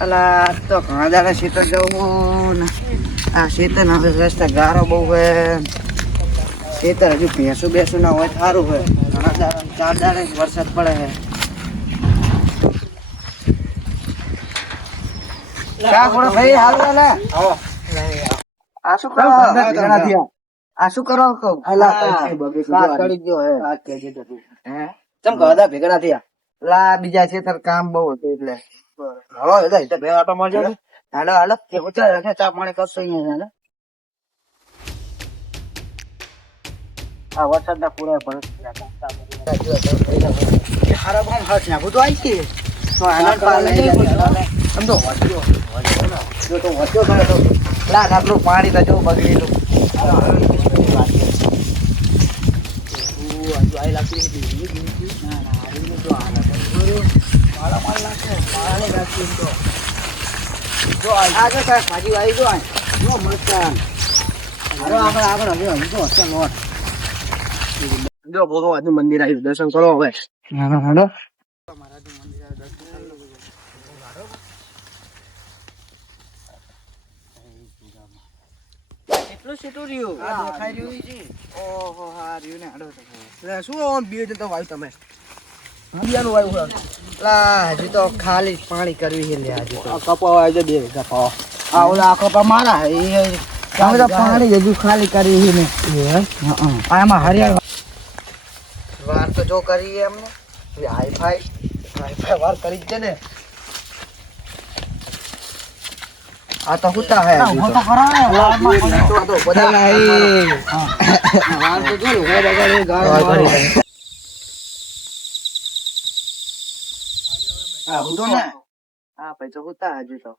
અલા તો ઘણા દાડા શીતળ જવું ને આ શીતળ હવે રસ્તા ગારો બહુ હે શીતળ હજુ ભેંસું બેસું ના હોય સારું હોય ઘણા દાડા 4 દાડે વરસાદ પડે હે ચા કોણ ભાઈ હાલ લે આવો આ શું કરો આ શું કરો કહું અલા વાત કરી ગયો હે વાત કેજે તો તું હે ચમ ગધા ભેગા થયા લા બીજા છે તાર કામ બહુ હતું એટલે હાલો એટલે એટલે બે આટો મારજો હાલો હાલો કે ઉતાર રાખે ચા પાણી કરશો અહીંયા ને આ વરસાદના પૂરા પર હારા કોમ હાથ નાખું તો આવી કે તો આનંદ પાલે આમ તો વાચ્યો જો તો વાચ્યો કરે તો લા આપણું પાણી તો જો બગડેલું આઈ લાગતી ના ના આવીને તો આના માળા માળ લાગે પાણી રાખી તો જો આગળ સાહેબ ભાજી આવી જો જો મસ્ત હારો આગળ હવે તો હશે લોટ જો ભગવાનનું મંદિર આવ્યું દર્શન કરો હવે હાલો હાલો મહારાજનું મંદિર આવ્યું દર્શન એટલું સીટું રહ્યું આ દેખાઈ રહ્યું છે ઓહો હા રહ્યું ને હાડો તો એટલે શું આમ બે જતો વાયું તમે બિયાનું વાયું લા હજી તો ખાલી પાણી કરવી છે લે હજી તો કપાવા આવજો બે કપાવા આ ઓલા કપા મારા હે એ તો પાણી હજુ ખાલી કરવી છે ને હા આમાં હરિયાળ વાર તો જો કરી એમને હાઈફાઈ વાર કરી છે ને આ તો હોતા હે હું તો કરો ને વાર તો બધા નહીં વાર તો જો હોય બગાડે ગાળ હા હું તો ને હા ભાઈ તો હોતા હજુ તો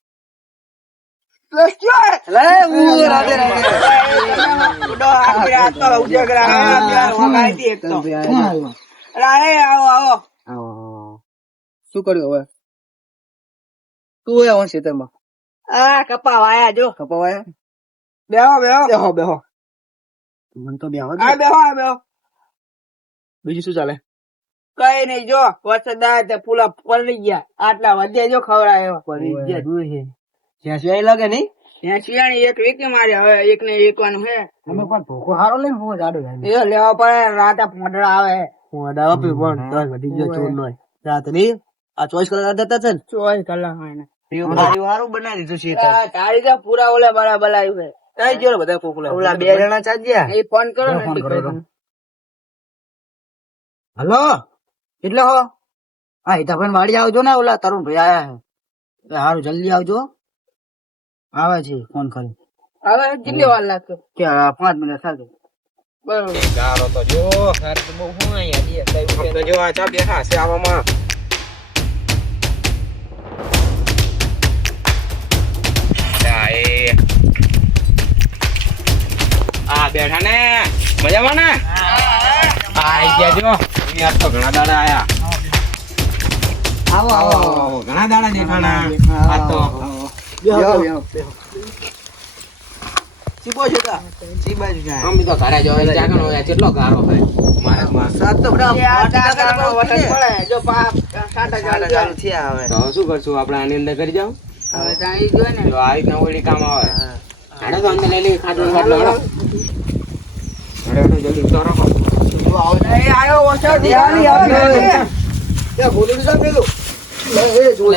લે ઓ રાધે રાધે ઉડો આપણે આ તો ઉજગરા યાર વગાઈતી એક તો અરે આવો આવો આવો શું કર્યું હવે તું એ હોન ખેતરમાં આ કપા વાયા જો કપા વાયા બેહો બેહો બેહો બેહો મન તો બેહો આ બેહો બીજું શું ચાલે કઈ નહીં જો વરસાદ આવે તે ફૂલા પડી ગયા આટલા વધે જો ખવડાયો પડી ગયા જોઈ જ્યાં સિવાય લાગે નહીં ત્યાં સિવાય એક વીકે મારે હવે એક ને એકવાનું હે અમે પણ ભૂખો હારો લઈને હું જાડો એ લેવા પડે રાતા પોંડડા આવે પોંડડા આપે પણ 10 વધી ગયો ચોર નો રાત ની આ 24 કલાક દેતા છે ને 24 કલાક આને હારું બનાવી દીધું છે તારી તો પૂરા ઓલા બરાબર આવ્યું છે કઈ જો બધા પોકલા ઓલા બે જણા ચાજ્યા એ ફોન કરો ને હલો એટલે હો હા હિતાભાઈ વાડી આવજો ને ઓલા તરુણ ભાઈ આયા છે હારું જલ્દી આવજો આવે છે ફોન કરી હવે કેટલી વાર લાગશે કે 5 મિનિટ થાય બરોબર ગારો તો જો ગાર તો બહુ હું અહીંયા દે જો આ ચા બેઠા છે આવામાં આ બેઠા ને મજામાં ને આઈ ગયા જો યાર તો ઘણા દાડા આયા આવો આવો ઘણા દાડા દેખાણા આ તો ચીબો જોતા ચીબાજુ જાય અમે તો ઘરે જો જાગણ હોય કેટલો ગારો થાય મારા માસા તો બડા પડે જો પાપ સાટા ચાલુ થયા હવે તો શું કરશું આપણે આની અંદર કરી જાવ હવે તો આવી ગયો ને જો આવી ના ઓડી કામ આવે હાડો તો અંદર લઈ લે ખાટલો હાડો જલ્દી ઉતારો એ આયો ઓછા દિયારી આવ્યો તે બોલી દીધા પેલો એ જો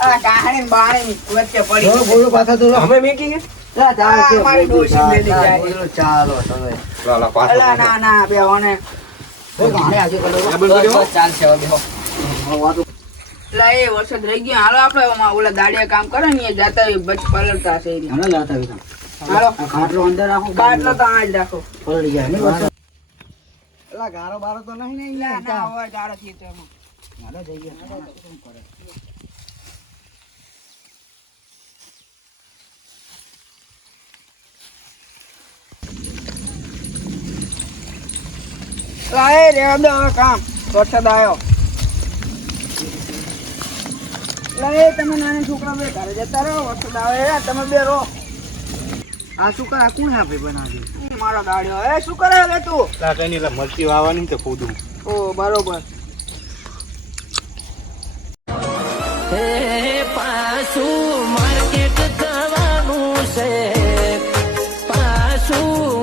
આ કાહણી બાણી વચ્ચે પડી જો બોલો પાછા તો અમે મેકી કે જા છે મારી ડોસી મેલી જાય ચાલો તમે લાલા પાછા ના ના બેહોને એ ગાણે આજે કરો ચાલ છે બેહો લા એ વરસાદ રહી ગયા હાલો આપણે ઓલા દાડિયા કામ કરે ને એ જાતા બચ પલળતા છે હાલો લાતા વિતા હાલો ખાટલો અંદર રાખો ખાટલો તો આજ રાખો પલળી જાય ને વરસાદ એલા ગારો બારો તો નહીં ને ના હોય ગારો થી તો હાલો જઈએ શું કરે લાય રેવા દો કામ વરસાદ આવ્યો લાય તમે નાના છોકરા બે ઘરે જતા રહો વરસાદ આવે તમે બે રહો આ શું કરે કોણ હે ભાઈ બનાવ્યું મારો ગાડ્યો એ શું કરે લે તું કાકાની લે મરચી વાવવાની તો ખોદું ઓ બરોબર હે પાછું માર્કેટ જવાનું છે પાછું